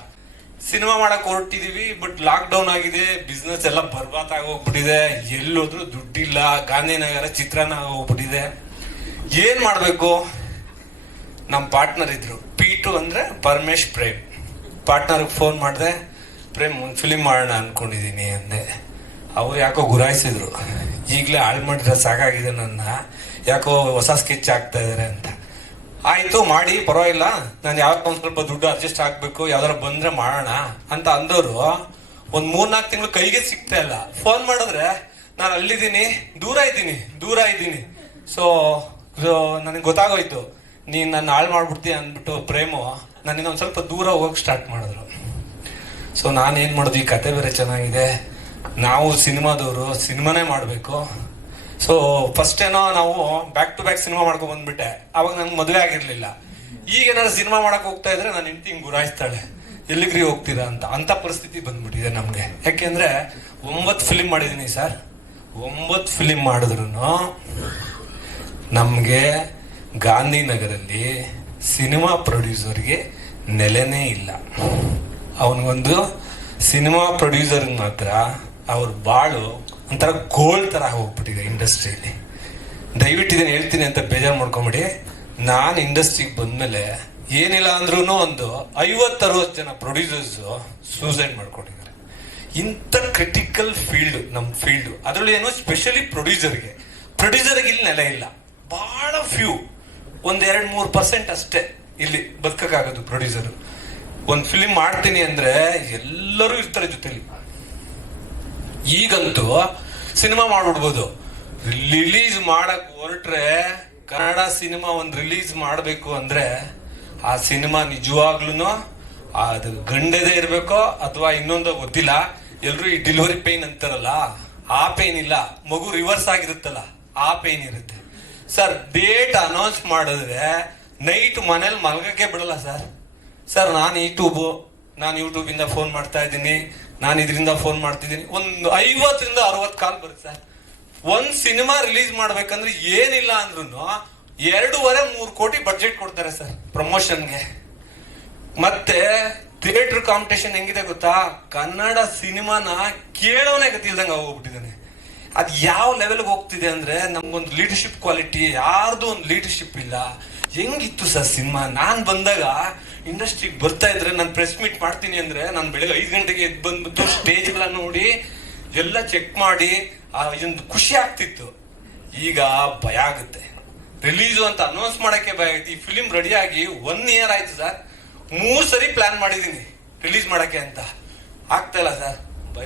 S8: ಸಿನಿಮಾ ಮಾಡಕ್ ಹೊರಟಿದೀವಿ ಬಟ್ ಲಾಕ್ ಡೌನ್ ಆಗಿದೆ ಬಿಸ್ನೆಸ್ ಎಲ್ಲ ಬರ್ಬಾತ್ ಆಗೋಗ್ಬಿಟ್ಟಿದೆ, ಎಲ್ಲೋದ್ರು ದುಡ್ಡಿಲ್ಲ, ಗಾಂಧಿನಗರ ಚಿತ್ರಾನ್ನ ಹೋಗ್ಬಿಟ್ಟಿದೆ ಏನ್ ಮಾಡ್ಬೇಕು? ನಮ್ಮ ಪಾರ್ಟ್ನರ್ ಇದ್ರು. ಪೀಟು ಅಂದ್ರೆ ಪರಮೇಶ್ ಪ್ರೇಮ್. ಪಾರ್ಟ್ನರ್ ಫೋನ್ ಮಾಡಿದೆ, ಪ್ರೇಮ್, ಒಂದು ಫಿಲಿಮ್ ಮಾಡೋಣ ಅನ್ಕೊಂಡಿದೀನಿ, ಅಂದೆ. ಅವ್ರು ಯಾಕೋ ಗುರಾಯಿಸಿದ್ರು. ಈಗಲೇ ಹಾಳು ಮಾಡಿದ್ರೆ ಸಾಕಾಗಿದೆ ನನ್ನ. ಯಾಕೋ ಹೊಸ ಸ್ಕೆಚ್ ಆಗ್ತಾ ಇದಾರೆ ಅಂತ. ಆಯ್ತು, ಮಾಡಿ, ಪರವಾಗಿಲ್ಲ. ನಾನು ಯಾವತ್ತ ಒಂದು ಸ್ವಲ್ಪ ದುಡ್ಡು ಅಡ್ಜಸ್ಟ್ ಆಗ್ಬೇಕು ಯಾವ್ದಾರು ಬಂದ್ರೆ ಮಾಡೋಣ ಅಂತ ಅಂದವರು ಒಂದ್ ಮೂರ್ನಾಲ್ಕು ತಿಂಗಳು ಕೈಗೆ ಸಿಗ್ತಾ ಇಲ್ಲ. ಫೋನ್ ಮಾಡಿದ್ರೆ ನಾನು ಅಲ್ಲಿದ್ದೀನಿ, ದೂರ ಇದ್ದೀನಿ ದೂರ ಇದ್ದೀನಿ. ಸೊ ನನಗೆ ಗೊತ್ತಾಗೋಯ್ತು. ನೀನ್ ನನ್ನ ಹಾಳು ಮಾಡ್ಬಿಡ್ತೀಯ ಅಂದ್ಬಿಟ್ಟು ಪ್ರೇಮು ನನ್ನ ಒಂದ್ ಸ್ವಲ್ಪ ದೂರ ಹೋಗಕ್ ಸ್ಟಾರ್ಟ್ ಮಾಡಿದ್ರು. ಸೊ ನಾನು ಏನ್ ಮಾಡೋದು? ಈ ಕತೆ ಬೇರೆ ಚೆನ್ನಾಗಿದೆ. ನಾವು ಸಿನಿಮಾದವರು ಸಿನಿಮಾನೇ ಮಾಡಬೇಕು. ಸೊ ಫಸ್ಟ್ ಏನೋ ನಾವು ಬ್ಯಾಕ್ ಟು ಬ್ಯಾಕ್ ಸಿನಿಮಾ ಮಾಡ್ಕೊ ಬಂದ್ಬಿಟ್ಟೆ. ಅವಾಗ ನಂಗೆ ಮದುವೆ ಆಗಿರ್ಲಿಲ್ಲ. ಈಗ ಏನಾದ್ರು ಸಿನಿಮಾ ಮಾಡಕ್ ಹೋಗ್ತಾ ಇದ್ರೆ ನಾನು ಹೆಂಡತಿ ಹಿಂಗ್ ಗುರಾಯಿಸ್ತಾಳೆ. ಎಲ್ಲಿಗ್ರಿ ಹೋಗ್ತೀರಾ ಅಂತ. ಅಂತ ಪರಿಸ್ಥಿತಿ ಬಂದ್ಬಿಟ್ಟಿದೆ ನಮ್ಗೆ. ಯಾಕೆಂದ್ರೆ ಒಂಬತ್ತು ಫಿಲಿಮ್ ಮಾಡಿದೀನಿ ಸರ್. ಒಂಬತ್ತು ಫಿಲಿಮ್ ಮಾಡಿದ್ರು ನಮಗೆ ಗಾಂಧಿನಗರಲ್ಲಿ ಸಿನಿಮಾ ಪ್ರೊಡ್ಯೂಸರ್ಗೆ ನೆಲೆನೇ ಇಲ್ಲ. ಅವನಿಗೊಂದು ಸಿನಿಮಾ ಪ್ರೊಡ್ಯೂಸರ್ ಮಾತ್ರ ಅವ್ರ ಬಾಳು ಒಂಥರ ಗೋಲ್ಡ್ ತರ ಹೋಗ್ಬಿಟ್ಟಿದೆ ಇಂಡಸ್ಟ್ರಿಯಲ್ಲಿ. ದಯವಿಟ್ಟು ಇದನ್ನ ಹೇಳ್ತೀನಿ ಅಂತ ಬೇಜಾರು ಮಾಡ್ಕೊಂಬಿಡಿ. ನಾನು ಇಂಡಸ್ಟ್ರಿಗೆ ಬಂದ್ಮೇಲೆ ಏನಿಲ್ಲ ಅಂದ್ರೂ ಒಂದು ಐವತ್ತರವತ್ತು ಜನ ಪ್ರೊಡ್ಯೂಸರ್ಸ್ ಸೂಸೈಡ್ ಮಾಡ್ಕೊಂಡಿದ್ದಾರೆ. ಇಂಥ ಕ್ರಿಟಿಕಲ್ ಫೀಲ್ಡ್ ನಮ್ಮ ಫೀಲ್ಡ್ ಅದರಲ್ಲಿ ಏನು ಸ್ಪೆಷಲಿ ಪ್ರೊಡ್ಯೂಸರ್ಗೆ ಪ್ರೊಡ್ಯೂಸರ್ಗೆ ಇಲ್ಲಿ ನೆಲೆ ಇಲ್ಲ. ಬಹಳ ಫ್ಯೂ ಒಂದ್ ಎರಡ್ ಮೂರ್ ಪರ್ಸೆಂಟ್ ಅಷ್ಟೇ ಇಲ್ಲಿ ಬದುಕಕ್ಕಾಗೋದು ಪ್ರೊಡ್ಯೂಸರ್ ಒಂದು ಫಿಲ್ಮ್ ಮಾಡ್ತೀನಿ ಅಂದ್ರೆ ಎಲ್ಲರೂ ಇರ್ತಾರೆ ಜೊತೆಲಿ. ಈಗಂತೂ ಸಿನಿಮಾ ಮಾಡ್ಬಿಡ್ಬೋದು. ರಿಲೀಸ್ ಮಾಡಕ್ ಹೊರಟ್ರೆ ಕನ್ನಡ ಸಿನಿಮಾ ಒಂದ್ ರಿಲೀಸ್ ಮಾಡಬೇಕು ಅಂದ್ರೆ ಆ ಸಿನಿಮಾ ನಿಜವಾಗ್ಲೂ ಅದು ಗಂಡದೇ ಇರಬೇಕೋ ಅಥವಾ ಇನ್ನೊಂದು ಗೊತ್ತಿಲ್ಲ. ಎಲ್ರು ಈ ಡೆಲಿವರಿ ಪೇನ್ ಅಂತಾರಲ್ಲ, ಆ ಪೇನ್ ಇಲ್ಲ. ಮಗು ರಿವರ್ಸ್ ಆಗಿರುತ್ತಲ್ಲ, ಆ ಪೇನ್ ಇರುತ್ತೆ. ಸರ್, ಡೇಟ್ ಅನೌನ್ಸ್ ಮಾಡಿದ್ರೆ ನೈಟ್ ಮನೇಲಿ ಮಲಗಕ್ಕೆ ಬಿಡಲ್ಲ ಸರ್. ಸರ್, ನಾನು ಯೂಟ್ಯೂಬು ನಾನು ಯೂಟ್ಯೂಬ್ ಇಂದ ಫೋನ್ ಮಾಡ್ತಾ ಇದ್ದೀನಿ. ನಾನು ಇದರಿಂದ ಫೋನ್ ಮಾಡ್ತಿದ್ದೀನಿ. ಒಂದು ಐವತ್ತರಿಂದ ಅರವತ್ತು ಕಾಲ್ ಬರುತ್ತೆ ಸರ್. ಒಂದು ಸಿನಿಮಾ ರಿಲೀಸ್ ಮಾಡ್ಬೇಕಂದ್ರೆ ಏನಿಲ್ಲ ಅಂದ್ರೂ ಎರಡೂವರೆ, ಮೂರು ಕೋಟಿ ಬಜೆಟ್ ಕೊಡ್ತಾರೆ ಸರ್ ಪ್ರಮೋಷನ್ಗೆ. ಮತ್ತೆ ಥಿಯೇಟರ್ ಕಾಂಪಿಟೇಷನ್ ಹೆಂಗಿದೆ ಗೊತ್ತಾ? ಕನ್ನಡ ಸಿನಿಮಾನ ಕೇಳೋನೆ ಗತಿಲ್ದಂಗೆ ಹೋಗ್ಬಿಟ್ಟಿದ್ದಾನೆ ಅದು ಯಾವ ಲೆವೆಲ್ಗೆ ಹೋಗ್ತಿದೆ ಅಂದ್ರೆ ನಮ್ಗೊಂದು ಲೀಡರ್ಶಿಪ್ ಕ್ವಾಲಿಟಿ ಯಾರ್ದು ಒಂದು ಲೀಡರ್ಶಿಪ್ ಇಲ್ಲ. ಹೆಂಗಿತ್ತು ಸರ್ ಸಿನಿಮಾ? ನಾನು ಬಂದಾಗ ಇಂಡಸ್ಟ್ರಿಗೆ ಬರ್ತಾ ಇದ್ರೆ ನಾನು ಪ್ರೆಸ್ ಮೀಟ್ ಮಾಡ್ತೀನಿ ಅಂದ್ರೆ ನಾನು ಬೆಳಗ್ಗೆ ಐದು ಗಂಟೆಗೆ ಎದ್ದು ಬಂದ್ಬಿಟ್ಟು ಸ್ಟೇಜ್ ಎಲ್ಲ ನೋಡಿ, ಎಲ್ಲ ಚೆಕ್ ಮಾಡಿ, ಆ ಇದೊಂದು ಖುಷಿ ಆಗ್ತಿತ್ತು. ಈಗ ಭಯ ಆಗುತ್ತೆ. ರಿಲೀಸು ಅಂತ ಅನೌನ್ಸ್ ಮಾಡಕ್ಕೆ ಭಯ ಆಗುತ್ತೆ. ಈ ಫಿಲಿಮ್ ರೆಡಿ ಆಗಿ ಒನ್ ಇಯರ್ ಆಯ್ತು ಸರ್ ಮೂರ್ ಸರಿ ಪ್ಲಾನ್ ಮಾಡಿದೀನಿ ರಿಲೀಸ್ ಮಾಡಕ್ಕೆ ಅಂತ. ಆಗ್ತಾ ಇಲ್ಲ ಸರ್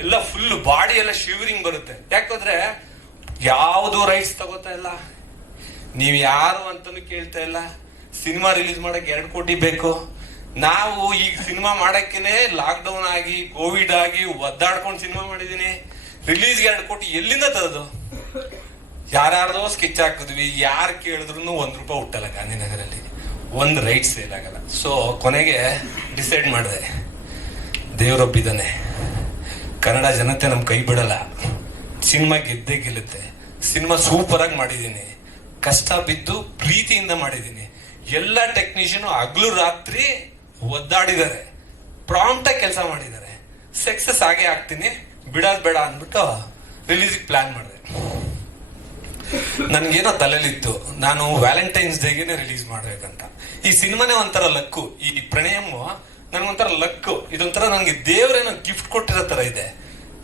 S8: ಎಲ್ಲ ಫುಲ್ ಬಾಡಿ ಎಲ್ಲ ಶಿವರಿಂಗ್ ಬರುತ್ತೆ. ಯಾಕಂದ್ರೆ ಯಾವುದು ರೈಟ್ಸ್ ತಗೋತಾ ಇಲ್ಲ. ನೀವು ಯಾರು ಅಂತಾನು ಕೇಳ್ತಾ ಇಲ್ಲ. ಸಿನಿಮಾ ರಿಲೀಸ್ ಮಾಡಕ್ಕೆ ಎರಡು ಕೋಟಿ ಬೇಕು. ನಾವು ಈಗ ಸಿನಿಮಾ ಮಾಡಕ್ಕೇನೆ ಲಾಕ್ ಡೌನ್ ಆಗಿ ಕೋವಿಡ್ ಆಗಿ ಒದ್ದಾಡ್ಕೊಂಡು ಸಿನಿಮಾ ಮಾಡಿದೀನಿ. ರಿಲೀಸ್ಗೆ ಎರಡು ಕೋಟಿ ಎಲ್ಲಿಂದ ತರೋದು? ಯಾರ್ಯಾರ್ದೋ ಸ್ಕೆಚ್ ಹಾಕಿದ್ವಿ, ಯಾರು ಕೇಳಿದ್ರು ಒಂದ್ ರೂಪಾಯಿ ಹುಟ್ಟಲ್ಲ ಗಾಂಧಿನಗರಲ್ಲಿ. ಒಂದ್ ರೈಟ್ ಸೇಲ್ ಆಗಲ್ಲ. ಸೊ ಕೊನೆಗೆ ಡಿಸೈಡ್ ಮಾಡಿದೆ. ದೇವರೊಬ್ಬಿದ್ದಾನೆ. ಕನ್ನಡ ಜನತೆ ನಮ್ ಕೈ ಬಿಡಲ್ಲ. ಸಿನಿಮಾ ಗೆದ್ದೇ ಗೆಲ್ಲುತ್ತೆ. ಸಿನಿಮಾ ಸೂಪರ್ ಆಗಿ ಮಾಡಿದ್ದೀನಿ ಕಷ್ಟ ಬಿದ್ದು ಪ್ರೀತಿಯಿಂದ ಮಾಡಿದ್ದೀನಿ ಎಲ್ಲ ಟೆಕ್ನಿಷಿಯನ್ ಹಗ್ಲು ರಾತ್ರಿ ಒದ್ದಾಡಿದ್ದಾರೆ. ಪ್ರಾಂಪ್ಟ್ ಆಗಿ ಕೆಲಸ ಮಾಡಿದ್ದಾರೆ. ಸಕ್ಸಸ್ ಆಗೇ ಆಗ್ತೀನಿ, ಬಿಡೋದು ಬೇಡ ಅಂದ್ಬಿಟ್ಟು ರಿಲೀಸಿಗೆ ಪ್ಲಾನ್ ಮಾಡಿದೆ. ನನ್ಗೇನೋ ತಲೆಲಿತ್ತು. ನಾನು ವ್ಯಾಲೆಂಟೈನ್ಸ್ ಡೇಗೆನೆ ರಿಲೀಸ್ ಮಾಡ್ಬೇಕಂತ. ಈ ಸಿನಿಮಾನೇ ಒಂಥರ ಲಕ್ಕು. ಈ ಪ್ರಣಯಮ್ ನನ್ಗೊಂಥರ ಲಕ್ಕು. ಇದೊಂಥರ ನನಗೆ ದೇವರೇನೋ ಗಿಫ್ಟ್ ಕೊಟ್ಟಿರೋ ತರ ಇದೆ.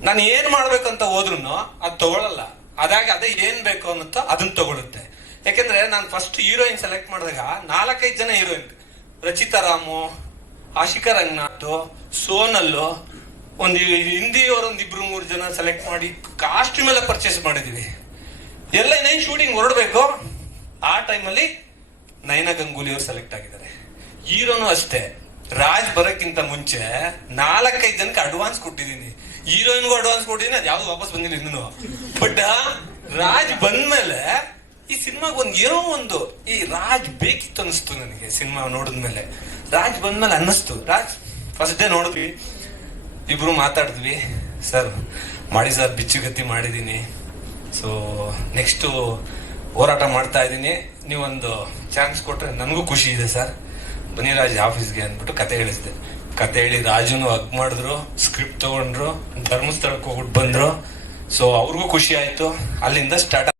S8: ನಾನು ಏನ್ ಮಾಡ್ಬೇಕಂತ ಹೋದ್ರು ಅದು ತಗೊಳಲ್ಲ. ಅದಾಗಿ ಅದೇ ಏನ್ ಬೇಕು ಅನ್ನೋ ಅದನ್ನ ತಗೊಳುತ್ತೆ. ಯಾಕೆಂದ್ರೆ ನಾನು ಫಸ್ಟ್ ಹೀರೋಯಿನ್ ಸೆಲೆಕ್ಟ್ ಮಾಡಿದಾಗ ನಾಲ್ಕೈದು ಜನ ಹೀರೋಯಿನ್ ರಚಿತಾ ರಾಮು ಆಶಿಕಾ ರಂಗನಾಥ್ ಸೋನಲ್ಲು, ಒಂದು ಹಿಂದಿಯವರು ಒಂದು ಇಬ್ರು ಮೂರು ಜನ ಸೆಲೆಕ್ಟ್ ಮಾಡಿ ಕಾಸ್ಟ್ಯೂಮ್ ಎಲ್ಲ ಪರ್ಚೇಸ್ ಮಾಡಿದೀವಿ. ಎಲ್ಲ ನೈನ್ ಶೂಟಿಂಗ್ ಹೊರಡಬೇಕು. ಆ ಟೈಮಲ್ಲಿ ನಯನ ಗಂಗೂಲಿ ಅವರು ಸೆಲೆಕ್ಟ್ ಆಗಿದ್ದಾರೆ. ಹೀರೋನು ಅಷ್ಟೇ. ರಾಜ್ ಬರೋಕ್ಕಿಂತ ಮುಂಚೆ ನಾಲ್ಕೈದು ಜನಕ್ಕೆ ಅಡ್ವಾನ್ಸ್ ಕೊಟ್ಟಿದ್ದೀನಿ. ಹೀರೋಯಿನ್ಗೂ ಅಡ್ವಾನ್ಸ್ ಕೊಟ್ಟಿದ್ದೀನಿ, ಅದು ಯಾವ್ದು ವಾಪಸ್ ಬಂದಿಲ್ಲ ಇನ್ನೂ. ಬಟ್ ರಾಜ್ ಬಂದ್ಮೇಲೆ ಈ ಸಿನಿಮಾಗ ಒಂದ್ ಏನೋ ಒಂದು ಈ ರಾಜ್ ಬೇಕಿತ್ತು ಅನಿಸ್ತು ನನಗೆ ಸಿನಿಮಾ ನೋಡಿದ್ಮೇಲೆ. ರಾಜ್ ಬಂದ್ಮೇಲೆ ಅನ್ನಿಸ್ತು. ರಾಜ್ ಫಸ್ಟ್ ಡೇ ನೋಡಿದ್ವಿ. ಇಬ್ರು ಮಾತಾಡಿದ್ವಿ. ಸರ್, ಮಾಡಿ ಸರ್, ಬಿಚ್ಚುಗತ್ತಿ ಮಾಡಿದ್ದೀನಿ. ಸೊ ನೆಕ್ಸ್ಟ್ ಹೋರಾಟ ಮಾಡ್ತಾ ಇದ್ದೀನಿ. ನೀವೊಂದು ಚಾನ್ಸ್ ಕೊಟ್ಟರೆ ನನಗೂ ಖುಷಿ ಇದೆ ಸರ್. ಬನ್ನಿ ರಾಜ್ ಆಫೀಸ್ಗೆ ಅಂದ್ಬಿಟ್ಟು ಕತೆ ಹೇಳಿಸಿದೆ ಕತೆ ಹೇಳಿ ರಾಜುನು ಹಗ್ ಮಾಡಿದ್ರು ಸ್ಕ್ರಿಪ್ಟ್ ತಗೊಂಡ್ರು, ಧರ್ಮಸ್ಥಳಕ್ಕೆ ಹೋಗ್ಬಿಟ್ಟು ಬಂದ್ರು. ಸೊ ಅವ್ರಿಗೂ ಖುಷಿ ಆಯ್ತು. ಅಲ್ಲಿಂದ ಸ್ಟಾರ್ಟ್